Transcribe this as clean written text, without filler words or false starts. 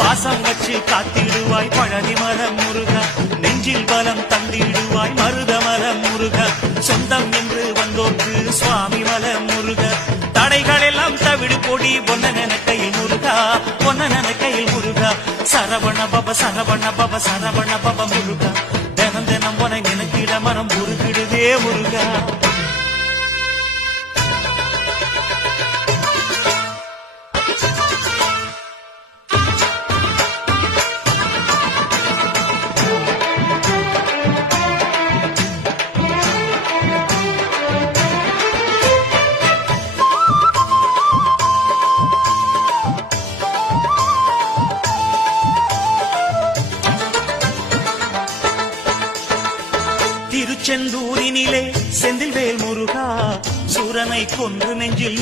பாசம் வச்சு காத்திடுவாய் பழனிமலை முருகா, நெஞ்சில் பலம் தந்திடுவாய் மருதமலை முருகா, சொந்தம் என்று வந்தோர்க்கு சுவாமி மலை முருகா, தடைகள் எல்லாம் தவிடு பொடி பொன்னன கையில் முருகா, பொன்னன கையில் முருகா, சரவண பப சரவண பப சரவண பப முருகா, தினம் தினம் உன நினைக்கிற மனம் உருகிடுதே முருகா. திருச்செந்தூரினிலே செந்தில்வேல் முருகா, சூரனை கொன்று நெஞ்சில்